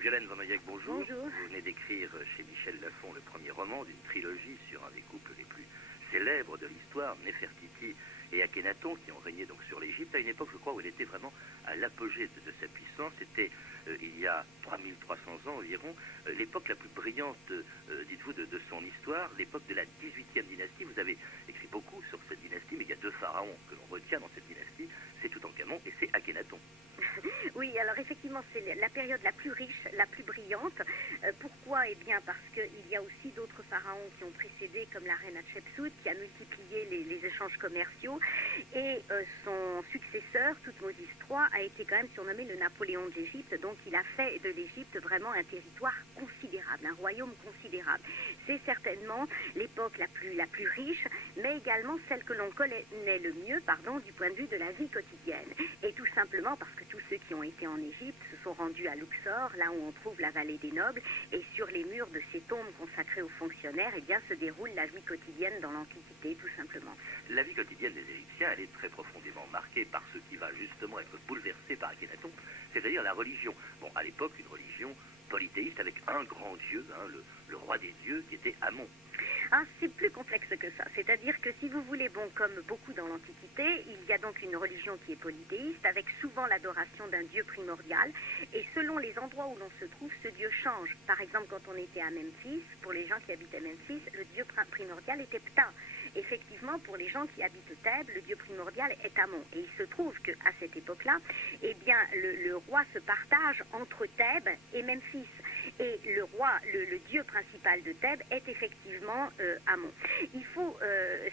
Violaine Van Oyek, bonjour. Bonjour. Vous venez d'écrire chez Michel Lafon le premier roman d'une trilogie sur un des couples les plus célèbres de l'histoire, Néfertiti et Akhénaton, qui ont régné donc sur l'Égypte à une époque, je crois, où elle était vraiment à l'apogée de sa puissance. C'était il y a 3300 ans environ, l'époque la plus brillante, dites-vous, de son histoire, l'époque de la 18e dynastie. Vous avez écrit beaucoup sur cette dynastie, mais il y a deux pharaons que l'on retient dans cette dynastie, c'est Toutankhamon et c'est Akhénaton. Oui, alors effectivement, c'est la période la plus riche, la plus brillante. Pourquoi? Eh bien, parce qu'il y a aussi d'autres pharaons qui ont précédé, comme la reine Hatshepsut, qui a multiplié les échanges commerciaux. Et son successeur, Thoutmôsis III, a été quand même surnommé le Napoléon de l'Égypte. Donc, il a fait de l'Égypte vraiment un territoire considérable, un royaume considérable. C'est certainement l'époque la plus riche, mais également celle que l'on connaît le mieux, du point de vue de la vie quotidienne. Et tout simplement parce que tous ceux qui ont été en Égypte se sont rendus à Luxor, là où on trouve la vallée des nobles, et sur les murs de ces tombes consacrées aux fonctionnaires, eh bien, se déroule la vie quotidienne dans l'Antiquité, tout simplement. La vie quotidienne des Égyptiens, elle est très profondément marquée par ce qui va justement être bouleversé par Akhénaton, c'est-à-dire la religion. Bon, à l'époque, une religion polythéiste avec un grand dieu, le roi des dieux, qui était Amon. Ah, c'est plus complexe que ça. C'est-à-dire que si vous voulez, comme beaucoup dans l'Antiquité, il y a donc une religion qui est polythéiste, avec souvent l'adoration d'un dieu primordial. Et selon les endroits où l'on se trouve, ce dieu change. Par exemple, quand on était à Memphis, pour les gens qui habitaient Memphis, le dieu primordial était Ptah. Effectivement, pour les gens qui habitent Thèbes, le dieu primordial est Amon. Et il se trouve qu'à cette époque-là, eh bien, le roi se partage entre Thèbes et Memphis. Et le roi, le dieu principal de Thèbes est effectivement Amon. Il faut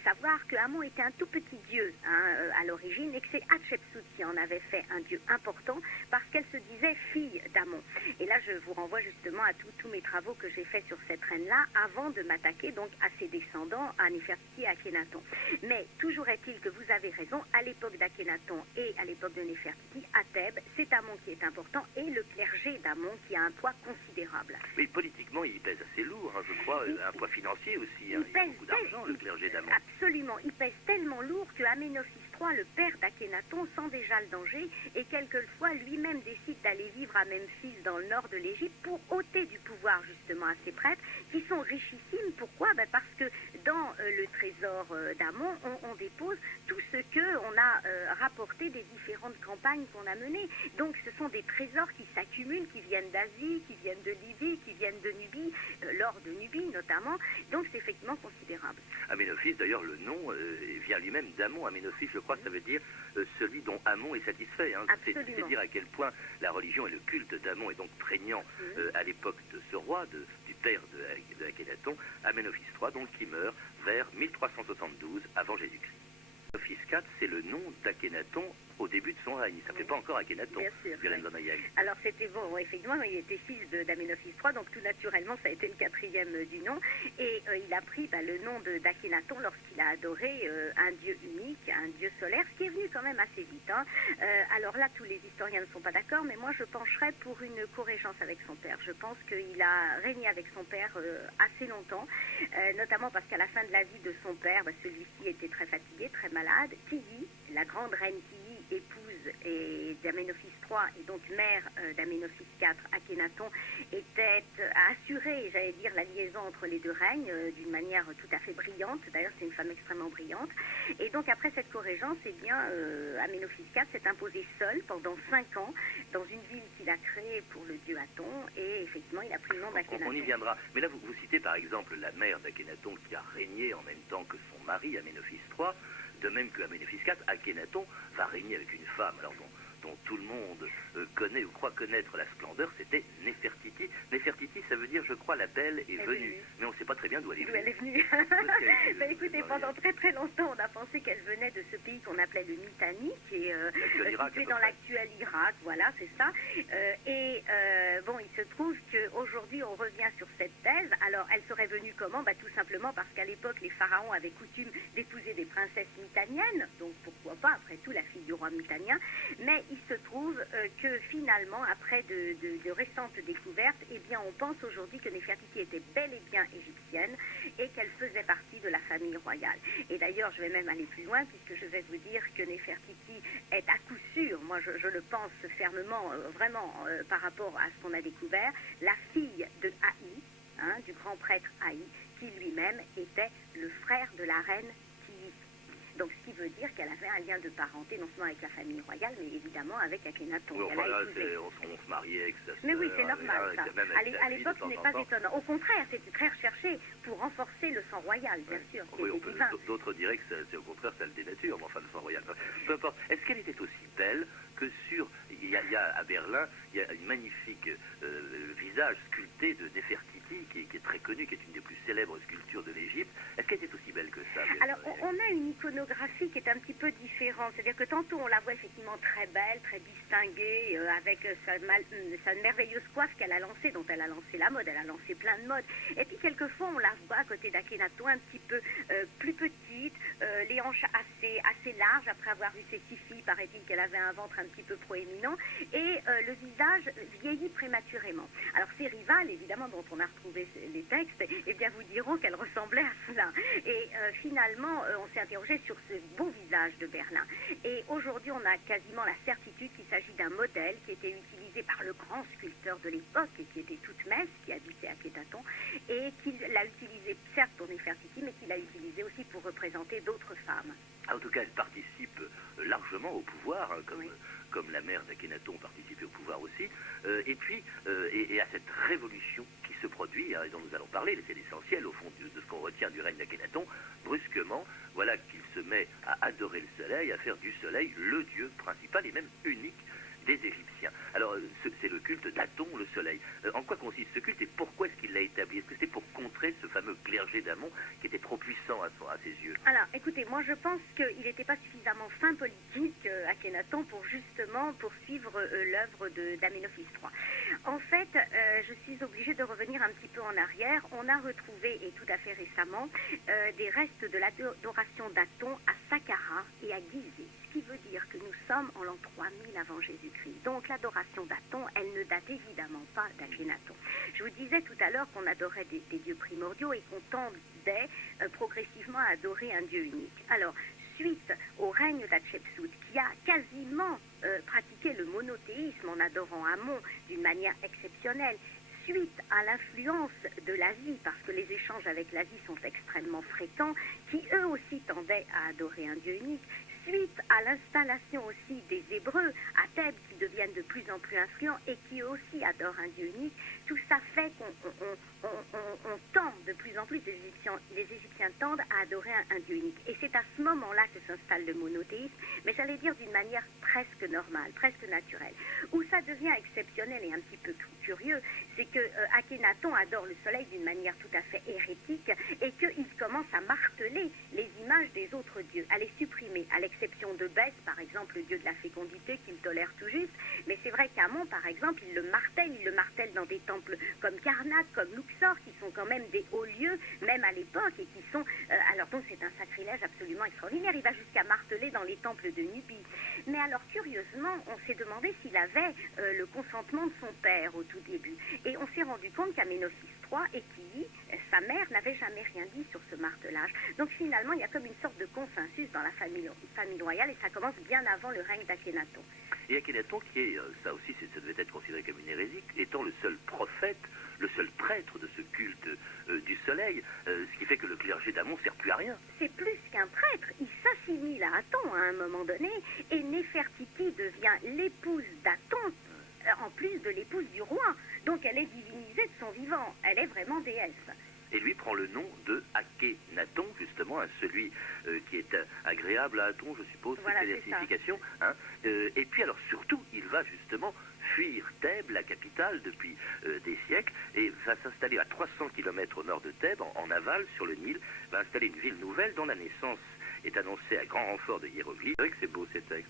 savoir que Amon était un tout petit dieu à l'origine et que c'est Hatshepsut qui en avait fait un dieu important parce qu'elle se disait fille d'Amon. Et là, je vous renvoie justement à tous mes travaux que j'ai faits sur cette reine-là avant de m'attaquer donc à ses descendants, à Néfertiti et à Akhénaton. Mais toujours est-il que vous avez raison, à l'époque d'Akhénaton et à l'époque de Néfertiti, à Thèbes, c'est Amon qui est important et le clergé d'Amon qui a un poids considérable. Mais politiquement, il pèse assez lourd, je crois, un poids financier aussi. Il y a beaucoup d'argent, le clergé d'Amon. Absolument, il pèse tellement lourd que Aménophis III, le père d'Akhénaton, sent déjà le danger et quelquefois lui-même décide d'aller vivre à Memphis dans le nord de l'Égypte pour ôter du pouvoir justement à ses prêtres qui sont richissimes. Pourquoi? Parce que dans le trésor d'Amon, on dépose tout ce qu'on a rapporté des différentes campagnes qu'on a menées. Donc ce sont des trésors qui s'accumulent, qui viennent d'Asie, qui viennent de Libye, qui viennent de Nubie, l'or de Nubie notamment. Donc c'est effectivement considérable. Aménophis, d'ailleurs, le nom vient lui-même d'Amon. Aménophis, je crois, ça veut dire celui dont Amon est satisfait. C'est dire à quel point la religion et le culte d'Amon est donc prégnant à l'époque de ce roi, du père de Akhénaton, Aménophis III, donc qui meurt vers 1372 avant Jésus-Christ. Aménophis IV, c'est le nom d'Akhénaton au début de son règne. Il ne s'appelait pas encore Akhénaton. Bien sûr. Violaine Van Oyek. Alors c'était effectivement, il était fils d'Aménophis III, donc tout naturellement, ça a été le quatrième du nom. Et il a pris le nom d'Akhénaton lorsqu'il a adoré un dieu unique, un dieu solaire, ce qui est venu quand même assez vite. Alors là, tous les historiens ne sont pas d'accord, mais moi je pencherais pour une corrégence avec son père. Je pense qu'il a régné avec son père assez longtemps, notamment parce qu'à la fin de la vie de son père, celui-ci était très fatigué, très malade. Tiyi, la grande reine Tiyi, épouse d'Aménophis III et donc mère d'Aménophis IV, Akhénaton, était à assurer, j'allais dire, la liaison entre les deux règnes d'une manière tout à fait brillante. D'ailleurs, c'est une femme extrêmement brillante. Et donc, après cette corrégence, Aménophis IV s'est imposé seul pendant 5 ans dans une ville qu'il a créée pour le dieu Aton et effectivement, il a pris le nom d'Akhénaton. On y viendra. Mais là, vous citez par exemple la mère d'Akhénaton qui a régné en même temps que son mari, Aménophis III. De même que Aménophis IV, Akhénaton va régner avec une femme dont tout le monde connaît ou croit connaître la splendeur, c'était Néfertiti. Néfertiti, ça veut dire, je crois, la belle est venue. Mais on ne sait pas très bien d'où elle est venue. D'où elle est venue. Écoutez, pendant très très longtemps, on a pensé qu'elle venait de ce pays qu'on appelait le Mitanni, qui est situé dans l'actuel Irak, voilà, c'est ça. Il se trouve qu'aujourd'hui, on revient sur cette thèse. Alors, elle serait venue comment? Tout simplement parce qu'à l'époque, les pharaons avaient coutume d'épouser des princesses mitaniennes, donc pourquoi pas, après tout, la fille du roi mitanien. Mais il se trouve que finalement, après de récentes découvertes, on pense aujourd'hui que Néfertiti était bel et bien égyptienne et qu'elle faisait partie de la famille royale. Et d'ailleurs, je vais même aller plus loin puisque je vais vous dire que Néfertiti est à coup sûr, moi je le pense fermement, vraiment par rapport à ce qu'on a découvert, découvert la fille de Haï, du grand prêtre Haï, qui lui-même était le frère de la reine Tiye. Donc, ce qui veut dire qu'elle avait un lien de parenté, non seulement avec la famille royale, mais évidemment avec Akhenaton. Oui, enfin, là, on se mariait avec sa sœur. Mais oui, c'est normal, ça. À l'époque, ce n'est pas étonnant. Au contraire, c'était très recherché pour renforcer le sang royal, bien sûr. Oui, d'autres diraient que c'est au contraire, ça le dénature, mais enfin, le sang royal. Peu importe. Est-ce qu'elle était aussi belle que sur... Il y a à Berlin, il y a une magnifique visage sculpté de Néfertiti, qui est très connue, qui est une des plus célèbres sculptures de l'Égypte. Est-ce qu'elle était aussi belle que ça? Alors, on a une iconographie qui est un petit peu différente. C'est-à-dire que tantôt, on la voit effectivement très belle, très distinguée, avec sa merveilleuse coiffe qu'elle a lancée, dont elle a lancé la mode. Elle a lancé plein de modes. Et puis, quelquefois, on la voit à côté d'Akhenaton un petit peu plus petite, les hanches assez larges, après avoir vu ses 6 filles, paraît-il qu'elle avait un ventre un petit peu proéminent, et le visage vieillit prématurément. Alors, ses rivales, évidemment, dont on a retrouvé les textes, eh bien, vous diront qu'elle ressemblait à cela. Et finalement, on s'est interrogé sur ce beau visage de Berlin. Et aujourd'hui, on a quasiment la certitude qu'il s'agit d'un modèle qui était utilisé par le grand sculpteur de l'époque, et qui était Toutmès, qui habitait à Akhenaton, et qu'il l'a utilisé, certes pour Néfertiti, mais qu'il l'a utilisé aussi pour représenter d'autres femmes. En tout cas, elle participe largement au pouvoir, comme la mère d'Akhenaton participait au pouvoir aussi, et puis et à cette révolution qui se produit, et dont nous allons parler, c'est l'essentiel au fond de ce qu'on retient du règne d'Akhenaton. Brusquement, voilà qu'il se met à adorer le soleil, à faire du soleil le dieu principal et même unique des Égyptiens. Alors, c'est le culte d'Aton, le soleil. En quoi consiste ce culte et pourquoi est-ce qu'il l'a établi? Est-ce que c'est pour contrer ce fameux clergé d'Amon qui était trop puissant à ses yeux? Alors, écoutez, moi je pense qu'il n'était pas suffisamment fin politique, Akhenaton, pour justement poursuivre l'œuvre d'Amenophis III. En fait, je suis obligée de revenir un petit peu en arrière. On a retrouvé, et tout à fait récemment, des restes de l'adoration d'Aton à Saqqara et à Gizeh, ce qui veut dire que nous sommes en l'an 3000 avant Jésus-Christ. Donc l'adoration d'Aton, elle ne date évidemment pas d'Akhenaton. Je vous disais tout à l'heure qu'on adorait des dieux primordiaux et qu'on tendait progressivement à adorer un dieu unique. Alors, suite au règne d'Hatshepsut, qui a quasiment pratiqué le monothéisme en adorant Amon d'une manière exceptionnelle, suite à l'influence de l'Asie, parce que les échanges avec l'Asie sont extrêmement fréquents, qui eux aussi tendaient à adorer un dieu unique, suite à l'installation aussi des Hébreux à Thèbes, qui deviennent de plus en plus influents et qui eux aussi adorent un dieu unique, tout ça fait qu'on tend de plus en plus, les Égyptiens tendent à adorer un dieu unique. Et c'est à ce moment-là que s'installe le monothéisme, mais j'allais dire d'une manière presque normale, presque naturelle. Où ça devient exceptionnel et un petit peu curieux, c'est que Akhenaton adore le soleil d'une manière tout à fait hérétique et qu'il commence à marteler les images des autres dieux, à les supprimer, à l'exception de Bès, par exemple, le dieu de la fécondité, qu'il tolère tout juste. Mais c'est vrai qu'Amon, par exemple, il le martèle dans des temples comme Karnak, comme Luxor, qui sont quand même des hauts lieux, même à l'époque, et qui sont... alors donc c'est un sacrilège absolument extraordinaire. Il va jusqu'à marteler dans les temples de Nubie. Mais alors, curieusement, on s'est demandé s'il avait le consentement de son père au tout début. Et on s'est rendu compte qu'Amenophis III et Tiye, sa mère, n'avaient jamais rien dit sur ce martelage. Donc finalement, il y a comme une sorte de consensus dans la famille royale, et ça commence bien avant le règne d'Akhenaton. Et Akhenaton, qui est, ça aussi, ça devait être considéré comme une hérésie, étant le seul prophète, le seul prêtre de ce culte du soleil, ce qui fait que le clergé d'Amon ne sert plus à rien. C'est plus qu'un prêtre, il s'assimile à Aton à un moment donné, et Néfertiti devient l'épouse d'Aton, en plus de l'épouse du roi. Donc elle est divinisée de son vivant, elle est vraiment déesse. Et lui prend le nom de Akhenaton, justement, celui qui est agréable à Aton, je suppose, voilà, c'est la signification. Hein. Et puis alors surtout, il va justement fuir Thèbes, la capitale, depuis des siècles, et va s'installer à 300 km au nord de Thèbes, en aval, sur le Nil, va installer une ville nouvelle dont la naissance est annoncée à grand renfort de hiéroglyphes. C'est vrai que c'est beau ces textes,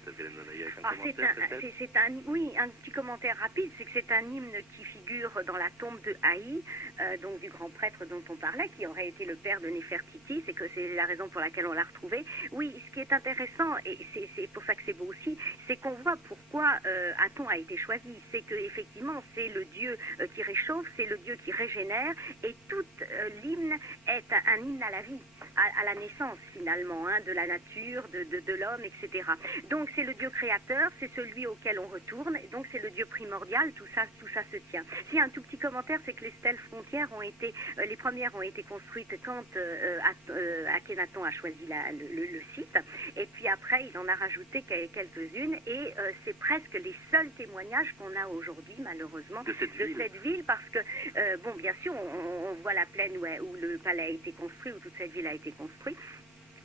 oui, un petit commentaire rapide, c'est que c'est un hymne qui figure dans la tombe de Haï, donc du grand prêtre dont on parlait, qui aurait été le père de Néfertiti, c'est que c'est la raison pour laquelle on l'a retrouvé. Oui, ce qui est intéressant, et c'est pour ça que c'est beau aussi, c'est qu'on voit pourquoi Aton a été choisi. C'est que effectivement, c'est le dieu qui réchauffe, c'est le dieu qui régénère, et toute l'hymne est un hymne à la vie, à la naissance finalement. Hein. de la nature, de l'homme, etc. Donc c'est le Dieu créateur, c'est celui auquel on retourne, donc c'est le Dieu primordial, tout ça se tient. Si un tout petit commentaire, c'est que les stèles frontières ont été, les premières ont été construites quand Akhenaton a choisi le site, et puis après il en a rajouté quelques-unes, et c'est presque les seuls témoignages qu'on a aujourd'hui, malheureusement, de cette ville, parce que, bon, bien sûr, on voit la plaine où le palais a été construit, où toute cette ville a été construite,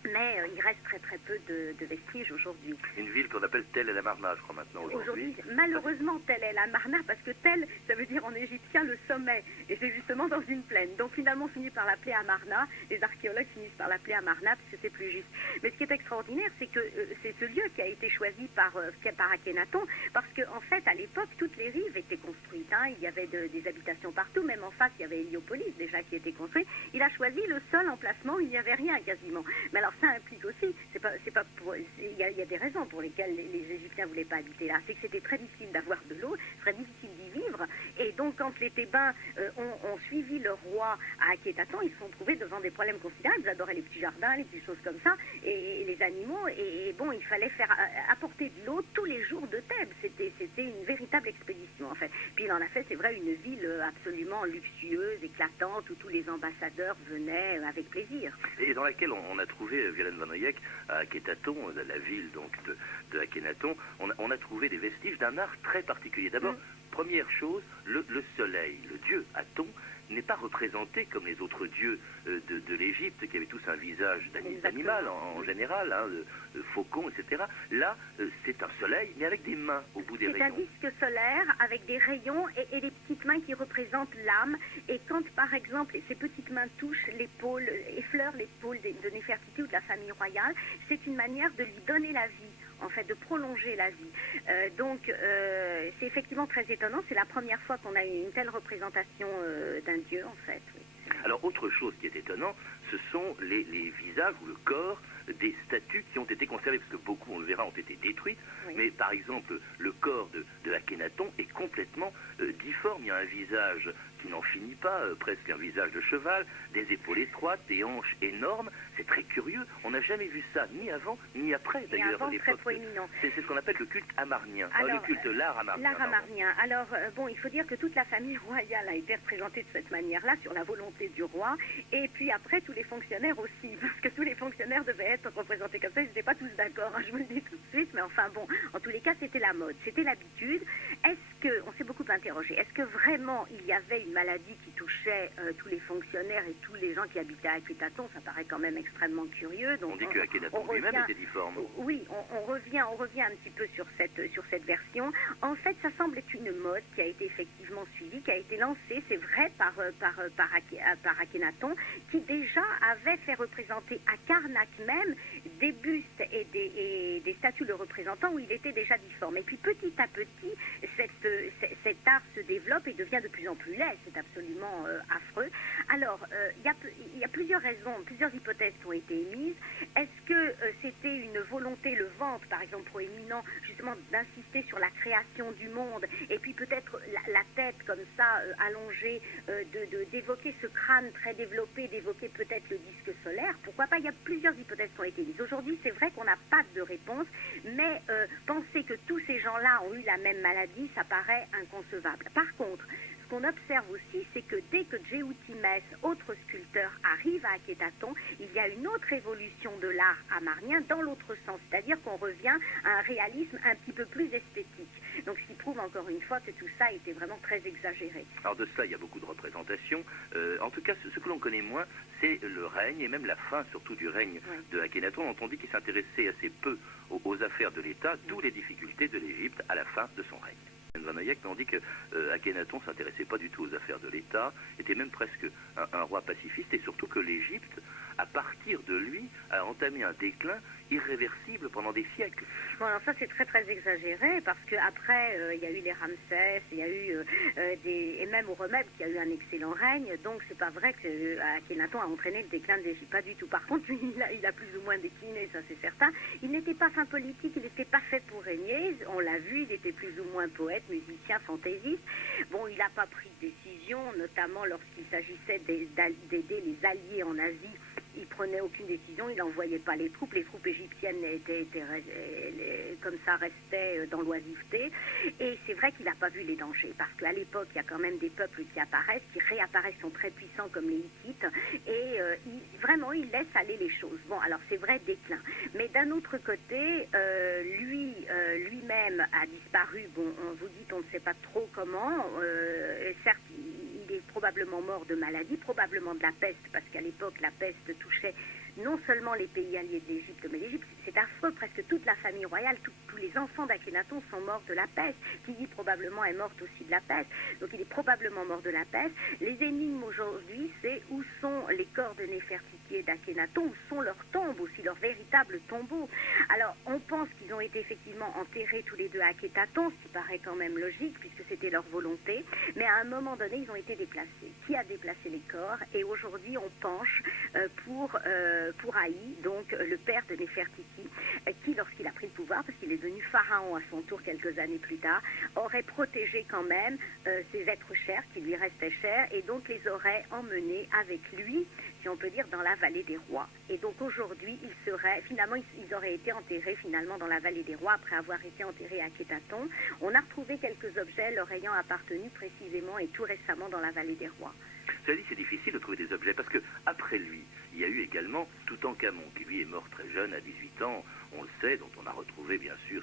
mais il reste très peu de vestiges aujourd'hui. Une ville qu'on appelle Tel El Amarna, je crois maintenant aujourd'hui. Malheureusement, Tel El Amarna, parce que Tel, ça veut dire en égyptien le sommet, et c'est justement dans une plaine. Donc finalement, on finit par l'appeler Amarna, les archéologues finissent par l'appeler Amarna, parce que c'est plus juste. Mais ce qui est extraordinaire, c'est que c'est ce lieu qui a été choisi par Akhenaton, parce qu'en fait, à l'époque, toutes les rives étaient construites. Hein. Il y avait des habitations partout, même en face, il y avait Héliopolis déjà qui était construit. Il a choisi le seul emplacement où il n'y avait rien quasiment. Mais alors ça implique aussi, il y a des raisons pour lesquelles les Égyptiens ne voulaient pas habiter là. C'est que c'était très difficile d'avoir de l'eau, très difficile d'y vivre. Et donc quand les Thébains ont suivi le roi à Akhénaton, ils se sont trouvés devant des problèmes considérables. Ils adoraient les petits jardins, les petites choses comme ça, et les animaux. Et bon, il fallait apporter de l'eau tous les jours de Thèbes. C'était une véritable expédition en fait. Puis il en a fait, c'est vrai, une ville absolument luxueuse, éclatante, où tous les ambassadeurs venaient avec plaisir. Et dans laquelle on a trouvé, Violaine Van Oyek, à Akhenaton, la ville donc de Akhenaton, on a trouvé des vestiges d'un art très particulier. D'abord, première chose, le soleil, le dieu Aton, n'est pas représenté comme les autres dieux de l'Égypte, qui avaient tous un visage d'animal en général, hein, de faucon, etc. Là, c'est un soleil, mais avec des mains au bout des rayons. C'est un disque solaire avec des rayons et des petites mains qui représentent l'âme. Et quand, par exemple, ces petites mains touchent l'épaule, effleurent l'épaule de Néfertiti ou de la famille royale, c'est une manière de lui donner la vie, en fait, de prolonger la vie. Donc, c'est effectivement très étonnant. C'est la première fois qu'on a eu une telle représentation d'un dieu, en fait. Oui. Alors, autre chose qui est étonnant, ce sont les visages ou le corps des statues qui ont été conservées, parce que beaucoup, on le verra, ont été détruites. Oui. Mais par exemple, le corps de Akhenaton est complètement difforme. Il y a un visage qui n'en finit pas, presque un visage de cheval, des épaules étroites, des hanches énormes. C'est très curieux. On n'a jamais vu ça, ni avant, ni après, d'ailleurs. C'est ce qu'on appelle le culte amarnien. Alors, l'art amarnien. L'art amarnien. Alors, bon, il faut dire que toute la famille royale a été représentée de cette manière-là, sur la volonté du roi, et puis après, tous les fonctionnaires aussi, parce que tous les fonctionnaires devaient être représentés comme ça. Ils n'étaient pas tous d'accord, hein, je vous le dis tout de suite, mais enfin bon, en tous les cas, c'était la mode, c'était l'habitude. On s'est beaucoup interrogé, est-ce que vraiment il y avait une maladie qui touchait tous les fonctionnaires et tous les gens qui habitaient à Akhenaton? Ça paraît quand même extrêmement curieux. Donc on dit que Akhenaton lui-même était difforme. Oui, on revient un petit peu sur cette version. En fait, ça semble être une mode qui a été effectivement suivie, qui a été lancée, c'est vrai, par Akhenaton, qui déjà avait fait représenter à Karnak même des bustes et des statues le représentant où il était déjà difforme. Et puis petit à petit, cet art se développe et devient de plus en plus laid. C'est absolument affreux. Alors, il y a plusieurs raisons, plusieurs hypothèses qui ont été émises. Est-ce que c'était une volonté, le ventre, par exemple, proéminent, justement d'insister sur la création du monde, et puis peut-être la tête comme ça, allongée, d'évoquer ce crâne très développé, d'évoquer peut-être le disque solaire? Pourquoi pas? Il y a plusieurs hypothèses qui ont été mises. Aujourd'hui, c'est vrai qu'on n'a pas de réponse, mais penser que tous ces gens-là ont eu la même maladie, ça paraît inconcevable. Par contre, ce qu'on observe aussi, c'est que dès que Djeoutimès, autre sculpteur, arrive à Akhenaton, il y a une autre évolution de l'art amarnien dans l'autre sens, c'est-à-dire qu'on revient à un réalisme un petit peu plus esthétique. Donc ce qui prouve encore une fois que tout ça était vraiment très exagéré. Alors de ça, il y a beaucoup de représentations. En tout cas, ce que l'on connaît moins, c'est le règne, et même la fin surtout du règne de Akhenaton, dont on dit qu'il s'intéressait assez peu aux affaires de l'État, d'où les difficultés de l'Égypte à la fin de son règne. Van Oyek, on dit que Akhenaton ne s'intéressait pas du tout aux affaires de l'État, était même presque un roi pacifiste, et surtout que l'Égypte, à partir de lui, a entamé un déclin irréversible pendant des siècles. Bon, alors ça c'est très très exagéré, parce qu'après il y a eu les Ramsès, il y a eu et même au Remède qui a eu un excellent règne, donc c'est pas vrai que Akhenaton a entraîné le déclin de l'Égypte, pas du tout. Par contre, il a plus ou moins décliné, ça c'est certain. Il n'était pas fin politique, il n'était pas fait pour régner, on l'a vu, il était plus ou moins poète, musicien, fantaisiste. Bon, il n'a pas pris de décision, notamment lorsqu'il s'agissait d'aider les alliés en Asie il prenait aucune décision, il n'envoyait pas les troupes égyptiennes étaient comme ça, restaient dans l'oisiveté, et c'est vrai qu'il n'a pas vu les dangers, parce qu'à l'époque, il y a quand même des peuples qui apparaissent, qui réapparaissent, sont très puissants comme les Hittites, et vraiment, il laisse aller les choses. Bon, alors c'est vrai, déclin. Mais d'un autre côté, lui-même a disparu, bon, on vous dit on ne sait pas trop comment, certes, il est probablement mort de maladie, probablement de la peste, parce qu'à l'époque, la peste touchait non seulement les pays alliés de l'Égypte, mais l'Égypte, c'est affreux, presque toute la famille royale, tous les enfants d'Akhénaton sont morts de la peste. Qui dit probablement est morte aussi de la peste. Donc il est probablement mort de la peste. Les énigmes aujourd'hui, c'est où sont les corps de Néfertiti et d'Akhénaton, où sont leurs tombes, aussi leurs véritables tombeaux. Alors on pense qu'ils ont été effectivement enterrés tous les deux à Akhénaton, ce qui paraît quand même logique, puisque c'était leur volonté, mais à un moment donné, ils ont été déplacés. Qui a déplacé les corps? Et aujourd'hui, on penche pour Haï, donc le père de Néfertiti, qui, lorsqu'il a pris le pouvoir, parce qu'il est devenu pharaon à son tour quelques années plus tard, aurait protégé quand même ses êtres chers, qui lui restaient chers, et donc les aurait emmenés avec lui, si on peut dire, dans la vallée des rois. Et donc aujourd'hui, ils auraient été enterrés finalement dans la vallée des rois, après avoir été enterrés à Akhénaton. On a retrouvé quelques objets leur ayant appartenu précisément et tout récemment dans la vallée des rois. Cela dit, c'est difficile de trouver des objets, parce que après lui, il y a eu également Toutankhamon, qui lui est mort très jeune, à 18 ans, on le sait, dont on a retrouvé bien sûr,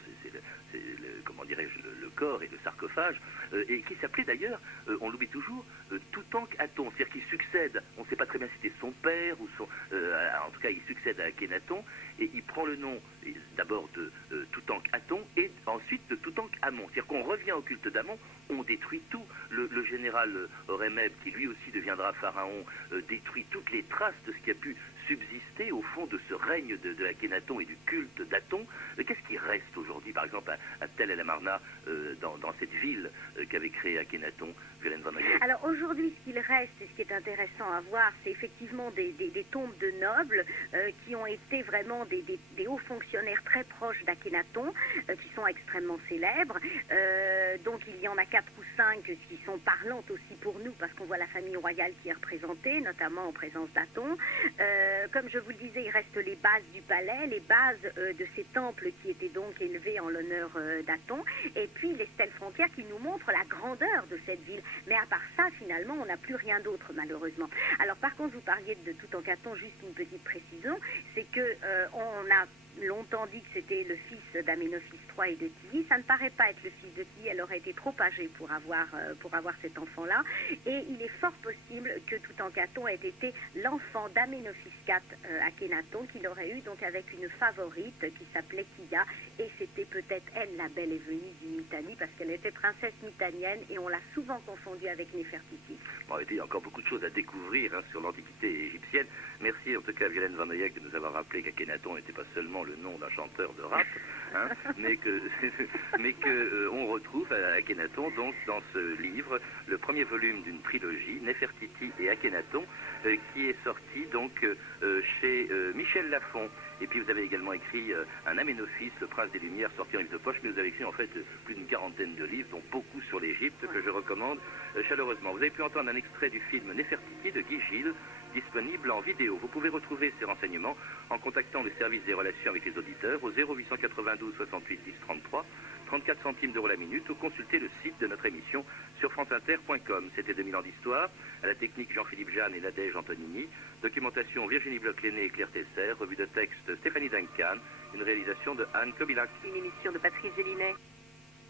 comment dirais-je, le corps et le sarcophage, et qui s'appelait d'ailleurs, on l'oublie toujours, Toutankhaton, c'est-à-dire qu'il succède, on ne sait pas très bien si c'était son père, ou en tout cas il succède à Akhénaton, et il prend le nom d'abord de Toutankhaton, et ensuite de Toutankhamon, c'est-à-dire qu'on revient au culte d'Amon, on détruit tout. Le général Horemheb, qui lui aussi deviendra pharaon, détruit toutes les traces de ce qui a pu subsister au fond de ce règne de Akhénaton et du culte d'Aton. Qu'est-ce qui reste aujourd'hui, par exemple, à Tel el Amarna, dans cette ville qu'avait créée Akhénaton, Violaine Van Noyen? Alors aujourd'hui, ce qu'il reste, et ce qui est intéressant à voir, c'est effectivement des tombes de nobles qui ont été vraiment des hauts fonctionnaires très proches d'Akhénaton, qui sont extrêmement célèbres. Donc il y en a 4 ou 5 qui sont parlantes aussi pour nous, parce qu'on voit la famille royale qui est représentée, notamment en présence d'Aton. Comme je vous le disais, il reste les bases du palais, les bases de ces temples qui étaient donc élevés en l'honneur d'Aton, et puis les stèles frontières qui nous montrent la grandeur de cette ville. Mais à part ça, finalement, on n'a plus rien d'autre, malheureusement. Alors par contre, vous parliez de Toutankhaton, juste une petite précision, c'est que on a longtemps dit que c'était le fils d'Aménophis III et de Tilly. Ça ne paraît pas être le fils de Tilly, elle aurait été trop âgée pour avoir cet enfant-là. Et il est fort possible que Toutankhaton ait été l'enfant d'Aménophis IV Akhénaton, qu'il aurait eu donc avec une favorite qui s'appelait Kiya. Et c'était peut-être elle, la belle et venue du Mitanni, parce qu'elle était princesse mitanienne et on l'a souvent confondue avec Néfertiti. Bon, il y a encore beaucoup de choses à découvrir sur l'Antiquité égyptienne. Merci en tout cas à Violaine Van Noyen de nous avoir rappelé qu'Akhénaton n'était pas seulement le nom d'un chanteur de rap, mais que on retrouve Akhénaton donc dans ce livre, le premier volume d'une trilogie, Néfertiti et Akhénaton, qui est sorti donc chez Michel Lafon. Et puis vous avez également écrit un Aménophis, le prince des Lumières, sorti en livre de poche, mais vous avez écrit en fait plus d'une quarantaine de livres, dont beaucoup sur l'Égypte, que je recommande chaleureusement. Vous avez pu entendre un extrait du film Néfertiti de Guy Gilles, disponible en vidéo. Vous pouvez retrouver ces renseignements en contactant le service des relations avec les auditeurs au 0892 68 10 33, 34 centimes d'euros la minute, ou consulter le site de notre émission sur franceinter.com. C'était 2000 ans d'histoire, à la technique Jean-Philippe Jeanne et Nadège Antonini, documentation Virginie Bloch-Léné et Claire Tesser, revue de texte Stéphanie Duncan, une réalisation de Anne Kobilac. Une émission de Patrice Gélinet.